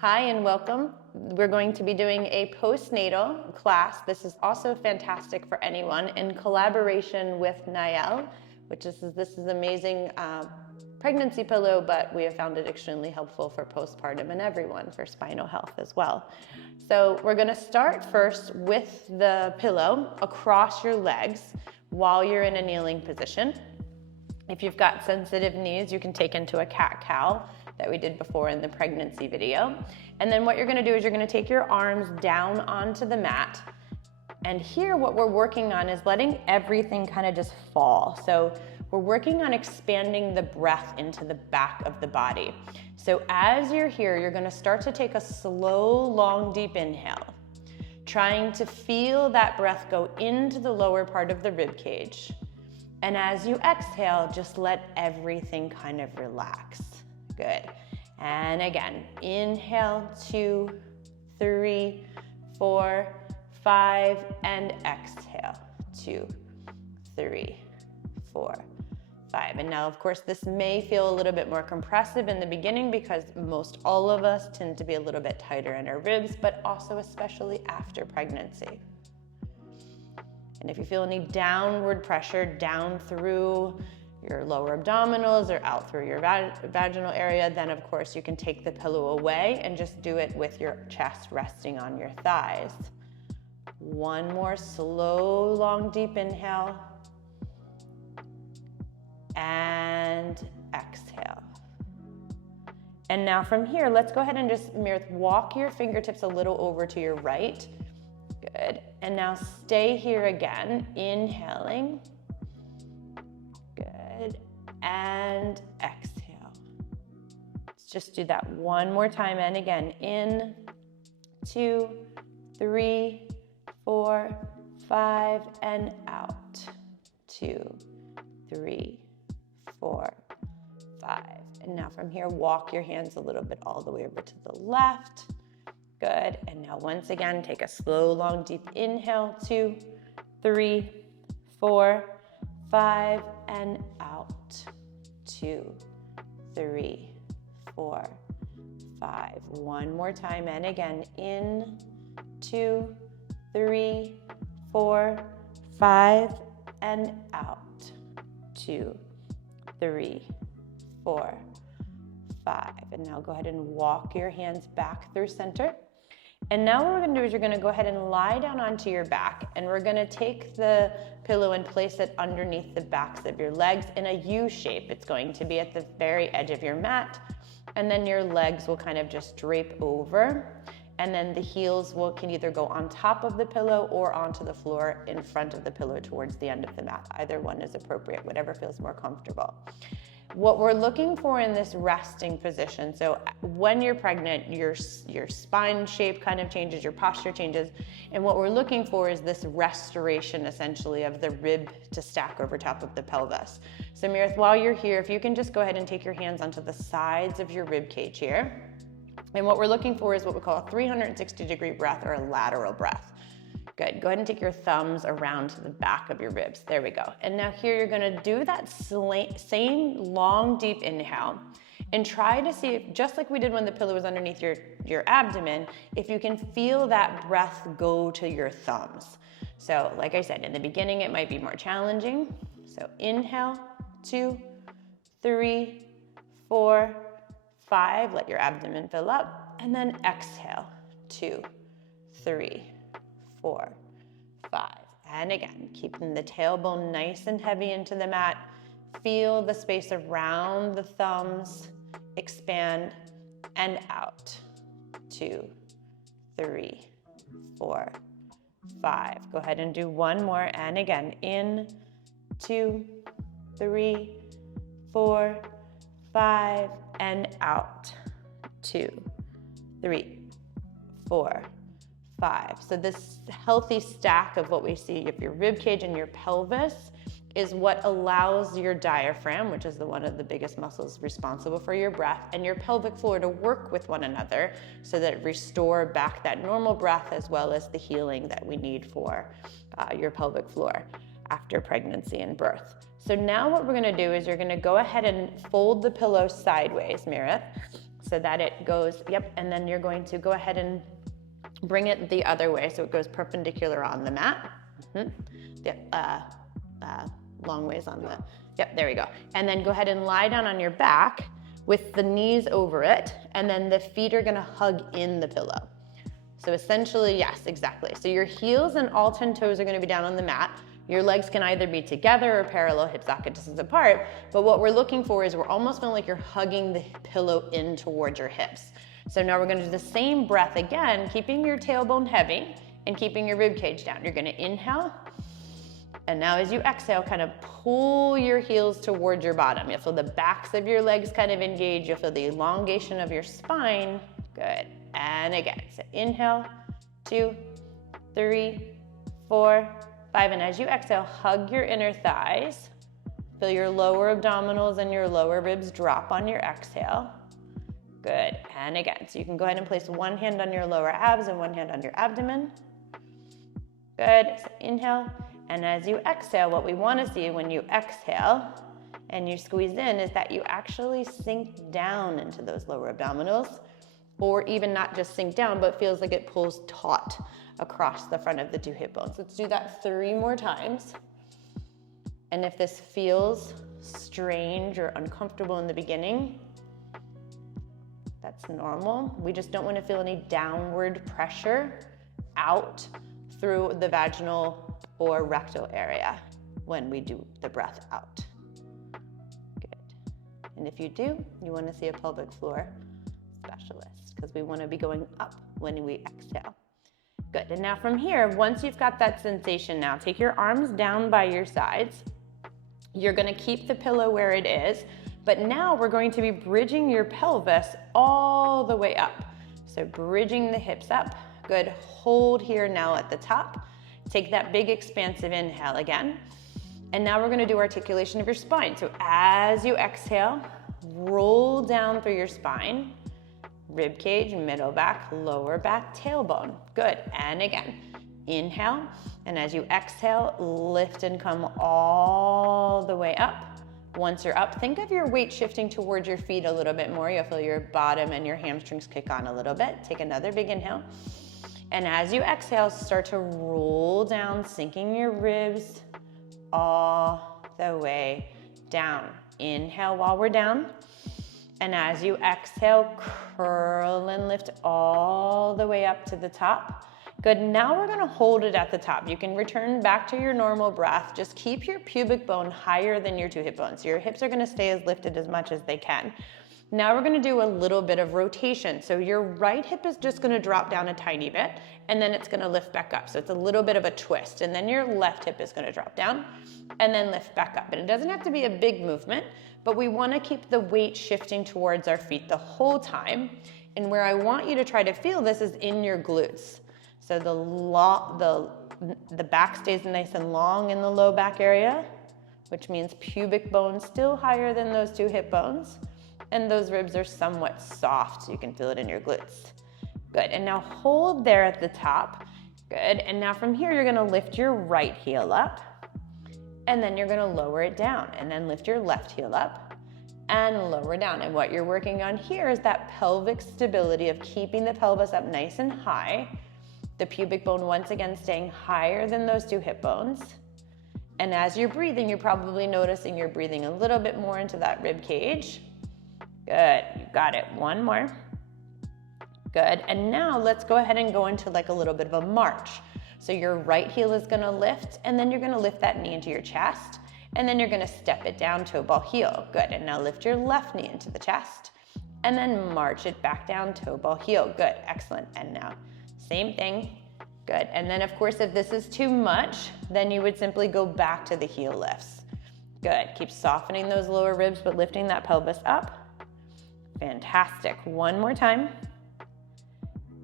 Hi and welcome. We're going to be doing a postnatal class. This is also fantastic for anyone in collaboration with Najell, which is this is amazing pregnancy pillow, but we have found it extremely helpful for postpartum and everyone for spinal health as well. So we're going to start first with the pillow across your legs while you're in a kneeling position. If you've got sensitive knees, you can take into a cat-cow that we did before in the pregnancy video. And then what you're gonna do is you're gonna take your arms down onto the mat. And here what we're working on is letting everything kind of just fall. So we're working on expanding the breath into the back of the body. So as you're here, you're gonna start to take a slow, long, deep inhale, trying to feel that breath go into the lower part of the rib cage. And as you exhale, just let everything kind of relax. Good. And again, inhale, 2, 3, 4, 5, and exhale, 2, 3, 4, 5. And now, of course, this may feel a little bit more compressive in the beginning because most all of us tend to be a little bit tighter in our ribs, but also especially after pregnancy. And if you feel any downward pressure down through your lower abdominals or out through your vaginal area, then of course you can take the pillow away and just do it with your chest resting on your thighs. One more slow, long, deep inhale. And exhale. And now from here, let's go ahead and just walk your fingertips a little over to your right. Good. And now stay here again, inhaling. Good. And exhale. Let's just do that one more time. And again, in, 2, 3, 4, 5, and out. 2, 3, 4, 5. And now from here, walk your hands a little bit all the way over to the left. Good. And now once again, take a slow, long, deep inhale. 2, 3, 4, 5, and out. 2, 3, 4, 5. One more time. And again, in, 2, 3, 4, 5, and out. 2, 3, 4, 5. And now go ahead and walk your hands back through center. And now what we're gonna do is you're gonna go ahead and lie down onto your back, and we're gonna take the pillow and place it underneath the backs of your legs in a U shape. It's going to be at the very edge of your mat, and then your legs will kind of just drape over, and then the heels can either go on top of the pillow or onto the floor in front of the pillow towards the end of the mat. Either one is appropriate, whatever feels more comfortable. What we're looking for in this resting position, so when you're pregnant, your spine shape kind of changes, your posture changes, and what we're looking for is this restoration essentially of the rib to stack over top of the pelvis. So Meredith, while you're here, if you can just go ahead and take your hands onto the sides of your rib cage here. And what we're looking for is what we call a 360-degree breath or a lateral breath. Good. Go ahead and take your thumbs around to the back of your ribs. There we go. And now here you're going to do that same long, deep inhale and try to see, if, just like we did when the pillow was underneath your abdomen, if you can feel that breath go to your thumbs. So like I said, in the beginning, it might be more challenging. So inhale, 2, 3, 4, 5. Let your abdomen fill up. And then exhale, 2, 3, 4, 5. And again, keeping the tailbone nice and heavy into the mat. Feel the space around the thumbs expand and out. 2, 3, 4, 5. Go ahead and do one more. And again, in, 2, 3, 4, 5, and out. 2, 3, 4, 5. So this healthy stack of what we see of your rib cage and your pelvis is what allows your diaphragm, which is one of the biggest muscles responsible for your breath, and your pelvic floor to work with one another so that restore back that normal breath as well as the healing that we need for your pelvic floor after pregnancy and birth. So now what we're gonna do is you're gonna go ahead and fold the pillow sideways, Meredith. so that it goes, yep, and then you're going to go ahead and bring it the other way so it goes perpendicular on the mat. Long ways on the, yep, there we go. And then go ahead and lie down on your back with the knees over it, and then the feet are gonna hug in the pillow. So essentially, yes, exactly. So your heels and all 10 toes are gonna be down on the mat. Your legs can either be together or parallel, hip socket distance apart, but what we're looking for is we're almost feeling like you're hugging the pillow in towards your hips. So now we're gonna do the same breath again, keeping your tailbone heavy and keeping your rib cage down. You're gonna inhale, and now as you exhale, kind of pull your heels towards your bottom. You'll feel the backs of your legs kind of engage. You'll feel the elongation of your spine. Good, and again. So inhale, 2, 3, 4, 5, and as you exhale, hug your inner thighs. Feel your lower abdominals and your lower ribs drop on your exhale. Good, and again. So you can go ahead and place one hand on your lower abs and one hand on your abdomen. Good, so inhale. And as you exhale, what we want to see when you exhale and you squeeze in is that you actually sink down into those lower abdominals, or even not just sink down, but feels like it pulls taut across the front of the 2 hip bones. Let's do that 3 more times. And if this feels strange or uncomfortable in the beginning, that's normal. We just don't want to feel any downward pressure out through the vaginal or rectal area when we do the breath out. Good. And if you do, you want to see a pelvic floor specialist because we want to be going up when we exhale. Good. And now from here, once you've got that sensation now, take your arms down by your sides. You're going to keep the pillow where it is, but now we're going to be bridging your pelvis all the way up. So bridging the hips up. Good. Hold here now at the top. Take that big expansive inhale again. And now we're gonna do articulation of your spine. So as you exhale, roll down through your spine, rib cage, middle back, lower back, tailbone. Good, and again, inhale. And as you exhale, lift and come all the way up. Once you're up, think of your weight shifting towards your feet a little bit more. You'll feel your bottom and your hamstrings kick on a little bit. Take another big inhale. And as you exhale, start to roll down, sinking your ribs all the way down. Inhale while we're down. And as you exhale, curl and lift all the way up to the top. Good, now we're gonna hold it at the top. You can return back to your normal breath. Just keep your pubic bone higher than your 2 hip bones. So your hips are gonna stay as lifted as much as they can. Now we're gonna do a little bit of rotation. So your right hip is just gonna drop down a tiny bit, and then it's gonna lift back up. So it's a little bit of a twist. And then your left hip is gonna drop down, and then lift back up. And it doesn't have to be a big movement, but we wanna keep the weight shifting towards our feet the whole time. And where I want you to try to feel this is in your glutes. So the back stays nice and long in the low back area, which means pubic bone still higher than those 2 hip bones. And those ribs are somewhat soft, so you can feel it in your glutes. Good, and now hold there at the top. Good, and now from here, you're gonna lift your right heel up, and then you're gonna lower it down, and then lift your left heel up, and lower down. And what you're working on here is that pelvic stability of keeping the pelvis up nice and high, the pubic bone once again staying higher than those 2 hip bones. And as you're breathing, you're probably noticing you're breathing a little bit more into that rib cage. Good, you got it. One more. Good, and now let's go ahead and go into like a little bit of a march. So your right heel is gonna lift, and then you're gonna lift that knee into your chest, and then you're gonna step it down, toe ball heel. Good, and now lift your left knee into the chest, and then march it back down, toe ball heel. Good, excellent, and now same thing. Good, and then of course if this is too much, then you would simply go back to the heel lifts. Good, keep softening those lower ribs, but lifting that pelvis up. Fantastic, one more time.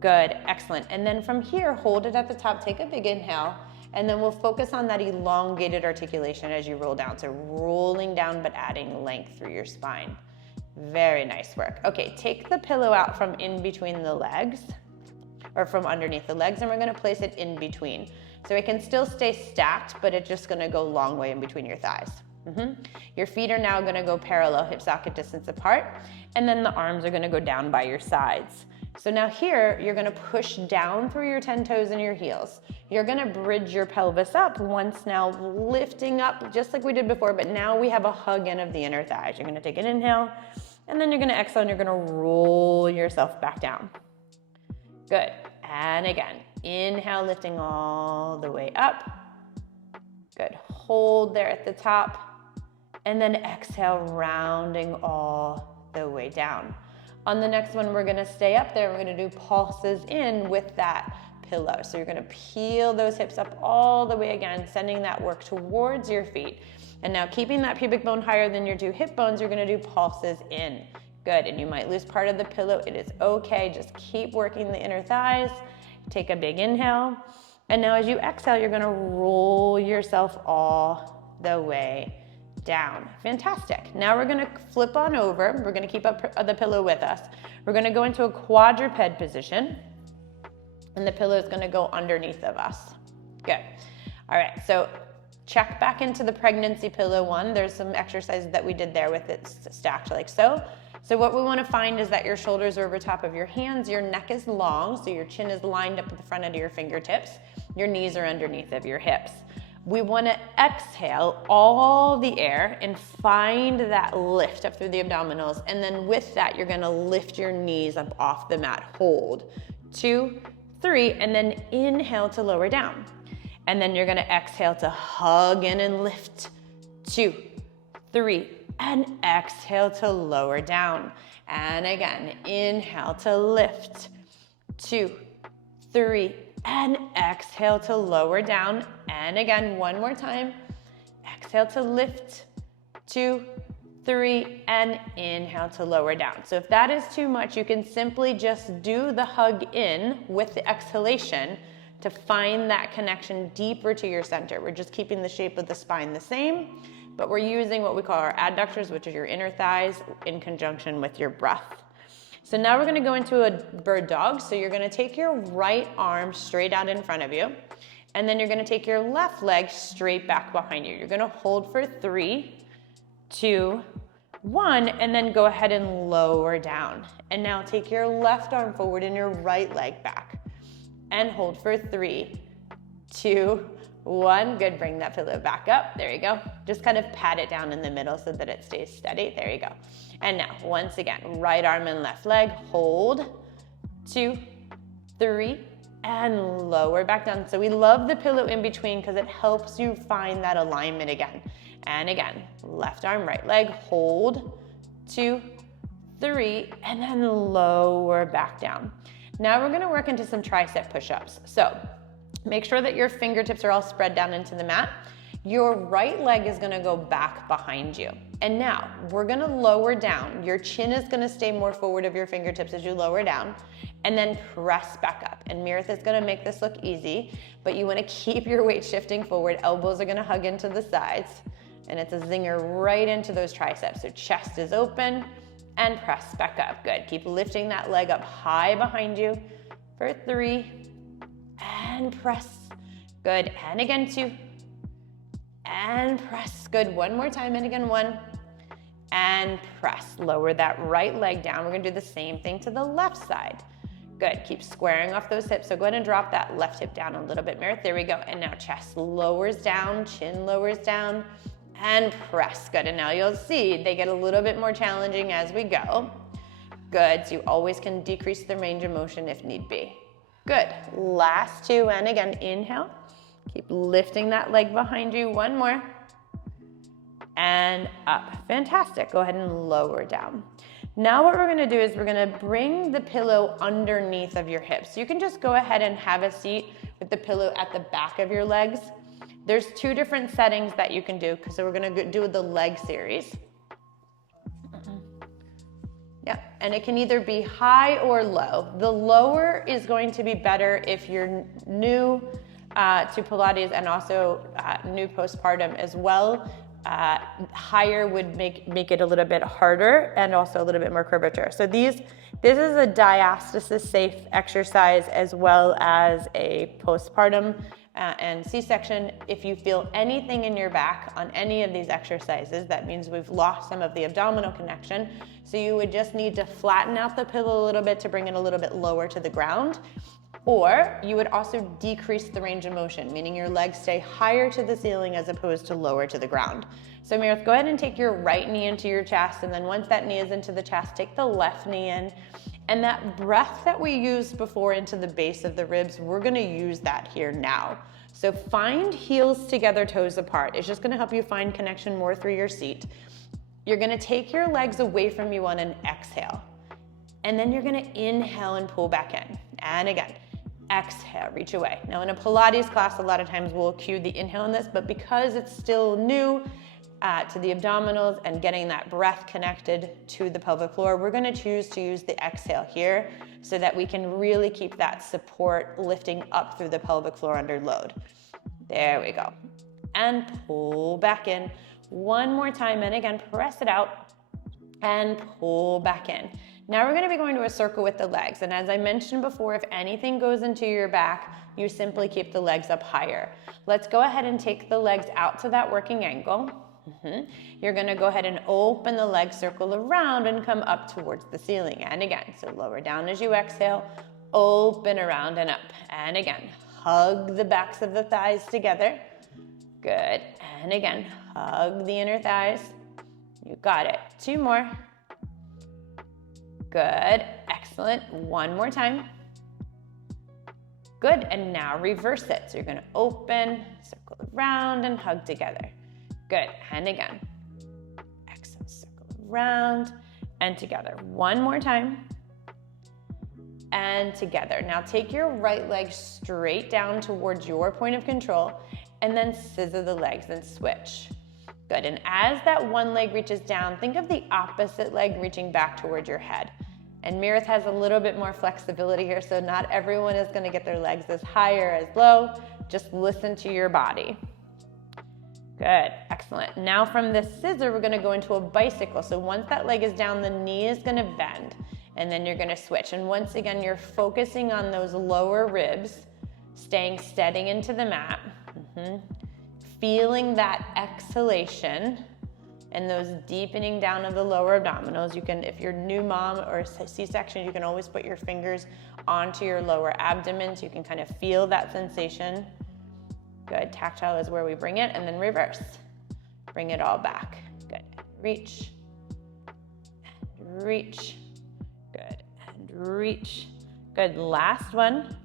Good, excellent. And then from here, hold it at the top, take a big inhale, and then we'll focus on that elongated articulation as you roll down. So rolling down, but adding length through your spine. Very nice work. Okay, take the pillow out from in between the legs, or from underneath the legs, and we're gonna place it in between. So it can still stay stacked, but it's just gonna go a long way in between your thighs. Your feet are now gonna go parallel, hip socket distance apart, and then the arms are gonna go down by your sides. So now here, you're gonna push down through your 10 toes and your heels. You're gonna bridge your pelvis up once now, lifting up just like we did before, but now we have a hug in of the inner thighs. You're gonna take an inhale, and then you're gonna exhale and you're gonna roll yourself back down. Good, and again, inhale, lifting all the way up. Good, hold there at the top, and then exhale, rounding all the way down. On the next one, we're gonna stay up there. We're gonna do pulses in with that pillow. So you're gonna peel those hips up all the way again, sending that work towards your feet. And now keeping that pubic bone higher than your 2 hip bones, you're gonna do pulses in. Good, and you might lose part of the pillow. It is okay, just keep working the inner thighs. Take a big inhale. And now as you exhale, you're gonna roll yourself all the way down. Fantastic. Now we're gonna flip on over. We're gonna keep up the pillow with us. We're gonna go into a quadruped position, and the pillow is gonna go underneath of us. Good. All right, so check back into the pregnancy pillow one. There's some exercises that we did there with it stacked like so. So what we wanna find is that your shoulders are over top of your hands, your neck is long, so your chin is lined up at the front of your fingertips, your knees are underneath of your hips. We wanna exhale all the air and find that lift up through the abdominals, and then with that, you're gonna lift your knees up off the mat. Hold, 2, 3, and then inhale to lower down. And then you're gonna exhale to hug in and lift, 2, 3, and exhale to lower down. And again, inhale to lift, 2, 3, and exhale to lower down. And again, one more time. Exhale to lift, 2, 3, and inhale to lower down. So if that is too much, you can simply just do the hug in with the exhalation to find that connection deeper to your center. We're just keeping the shape of the spine the same, but we're using what we call our adductors, which are your inner thighs, in conjunction with your breath. So now we're gonna go into a bird dog. So you're gonna take your right arm straight out in front of you, and then you're gonna take your left leg straight back behind you. You're gonna hold for 3, 2, 1, and then go ahead and lower down. And now take your left arm forward and your right leg back, and hold for 3, 2, 1. Good, bring that pillow back up. There you go. Just kind of pat it down in the middle so that it stays steady. There you go. And now, once again, right arm and left leg, hold, 2, 3, and lower back down. So we love the pillow in between because it helps you find that alignment again. And again, left arm, right leg, hold, 2, 3, and then lower back down. Now we're gonna work into some tricep push-ups. So make sure that your fingertips are all spread down into the mat. Your right leg is gonna go back behind you. And now we're gonna lower down. Your chin is gonna stay more forward of your fingertips as you lower down, and then press back up. And Meredith is gonna make this look easy, but you wanna keep your weight shifting forward. Elbows are gonna hug into the sides, and it's a zinger right into those triceps. So chest is open, and press back up. Good, keep lifting that leg up high behind you for 3, and press. Good, and again 2, and press. Good, one more time, and again 1, and press. Lower that right leg down. We're gonna do the same thing to the left side. Good, keep squaring off those hips. So go ahead and drop that left hip down a little bit, Meredith. There we go, and now chest lowers down, chin lowers down, and press. Good, and now you'll see they get a little bit more challenging as we go. Good, so you always can decrease the range of motion if need be. Good, last 2, and again, inhale. Keep lifting that leg behind you, 1 more, and up. Fantastic, go ahead and lower down. Now what we're gonna do is we're gonna bring the pillow underneath of your hips. You can just go ahead and have a seat with the pillow at the back of your legs. There's 2 different settings that you can do, because we're gonna do the leg series. Yeah, and it can either be high or low. The lower is going to be better if you're new to Pilates and also new postpartum as well. Higher would make it a little bit harder and also a little bit more curvature. So this is a diastasis safe exercise as well as a postpartum and C-section, if you feel anything in your back on any of these exercises, that means we've lost some of the abdominal connection. So you would just need to flatten out the pillow a little bit to bring it a little bit lower to the ground. Or you would also decrease the range of motion, meaning your legs stay higher to the ceiling as opposed to lower to the ground. So Meredith, go ahead and take your right knee into your chest, and then once that knee is into the chest, take the left knee in. And that breath that we used before into the base of the ribs, we're gonna use that here now. So find heels together, toes apart. It's just gonna help you find connection more through your seat. You're gonna take your legs away from you on an exhale. And then you're gonna inhale and pull back in. And again, exhale, reach away. Now in a Pilates class, a lot of times we'll cue the inhale in this, but because it's still new to the abdominals and getting that breath connected to the pelvic floor, we're gonna choose to use the exhale here so that we can really keep that support lifting up through the pelvic floor under load. There we go. And pull back in. One more time, and again, press it out and pull back in. Now we're gonna be going to a circle with the legs, and as I mentioned before, if anything goes into your back, you simply keep the legs up higher. Let's go ahead and take the legs out to that working angle. You're gonna go ahead and open the leg circle around and come up towards the ceiling. And again, so lower down as you exhale, open around and up. And again, hug the backs of the thighs together. Good. And again, hug the inner thighs. You got it. Two more. Good. Excellent. One more time. Good. And now reverse it. So you're going to open, circle around, and hug together. Good. And again. Exhale, circle around and together. One more time. And together. Now take your right leg straight down towards your point of control and then scissor the legs and switch. Good. And as that one leg reaches down, think of the opposite leg reaching back towards your head. And Meredith has a little bit more flexibility here, so not everyone is going to get their legs as high or as low. Just listen to your body. Good, excellent. Now from this scissor, we're gonna go into a bicycle. So once that leg is down, the knee is gonna bend, and then you're gonna switch. And once again, you're focusing on those lower ribs, staying steady into the mat. Feeling that exhalation and those deepening down of the lower abdominals. You can, if you're a new mom or C-section, you can always put your fingers onto your lower abdomen so you can kind of feel that sensation. Good, tactile is where we bring it, and then reverse. Bring it all back. Good, reach, and reach. Good, and reach. Good, last one.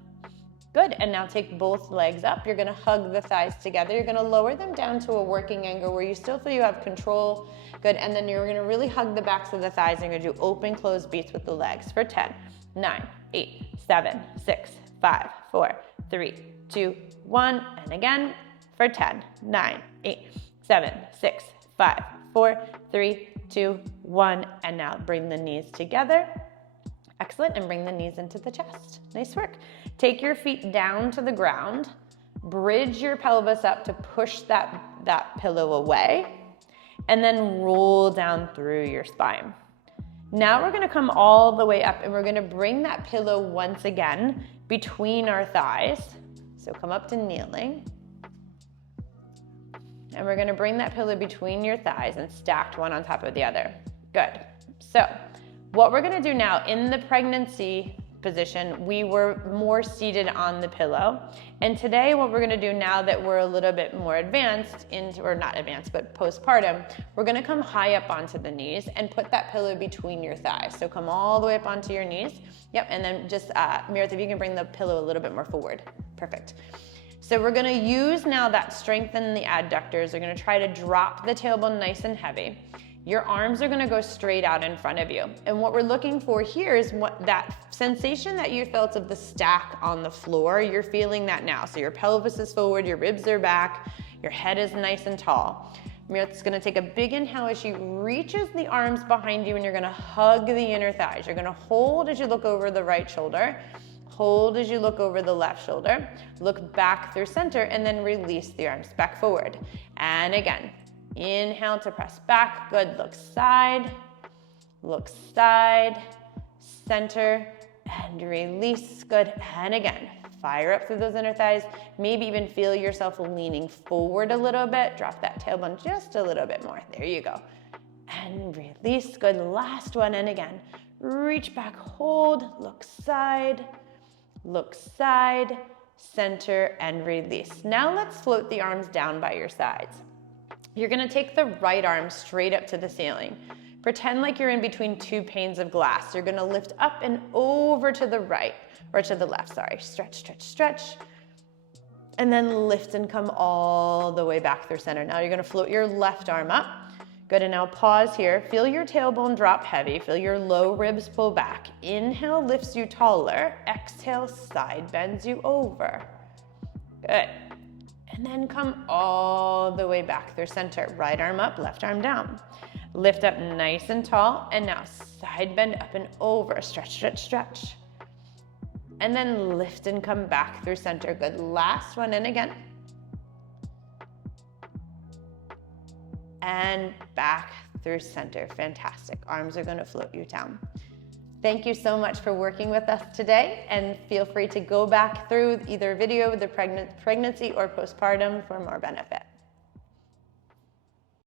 Good, and now take both legs up. You're gonna hug the thighs together. You're gonna lower them down to a working angle where you still feel you have control. Good, and then you're gonna really hug the backs of the thighs. You're gonna do open, close beats with the legs for 10, 9, 8, 7, 6, 5, 4, 3, 2, 1, and again for 10, 9, 8, 7, 6, 5, 4, 3, 2, 1, and now bring the knees together. Excellent, and bring the knees into the chest. Nice work. Take your feet down to the ground, bridge your pelvis up to push that pillow away, and then roll down through your spine. Now we're gonna come all the way up and we're gonna bring that pillow once again between our thighs. So come up to kneeling. And we're gonna bring that pillow between your thighs and stacked one on top of the other. Good. So what we're gonna do now, in the pregnancy position, we were more seated on the pillow. And today what we're gonna do, now that we're a little bit more advanced, or not advanced, but postpartum, we're gonna come high up onto the knees and put that pillow between your thighs. So come all the way up onto your knees. Yep, and then just, Meredith, if you can bring the pillow a little bit more forward. Perfect. So we're gonna use now that strengthen the adductors. We're gonna try to drop the tailbone nice and heavy. Your arms are gonna go straight out in front of you. And what we're looking for here is that sensation that you felt of the stack on the floor, you're feeling that now. So your pelvis is forward, your ribs are back, your head is nice and tall. Meredith's gonna take a big inhale as she reaches the arms behind you, and you're gonna hug the inner thighs. You're gonna hold as you look over the right shoulder, hold as you look over the left shoulder, look back through center, and then release the arms back forward. And again, inhale to press back. Good, look side, center, and release. Good, and again, Fire up through those inner thighs. Maybe even feel yourself leaning forward a little bit. Drop that tailbone just a little bit more. There you go. And release. Good. Last one. And again, reach back, hold, look side, center, and release. Now let's float the arms down by your sides. You're gonna take the right arm straight up to the ceiling. Pretend like you're in between two panes of glass. You're gonna lift up and over to the right, or to the left, sorry. Stretch, stretch, stretch. And then lift and come all the way back through center. Now you're gonna float your left arm up. Good, and now pause here. Feel your tailbone drop heavy. Feel your low ribs pull back. Inhale lifts you taller. Exhale, side bends you over. Good. And then come all the way back through center. Right arm up, left arm down. Lift up nice and tall, and now side bend up and over. Stretch, stretch, stretch. And then lift and come back through center. Good, last one, and again. And back through center. Fantastic. Arms are gonna float you down. Thank you so much for working with us today, and feel free to go back through either video with the pregnancy or postpartum for more benefit.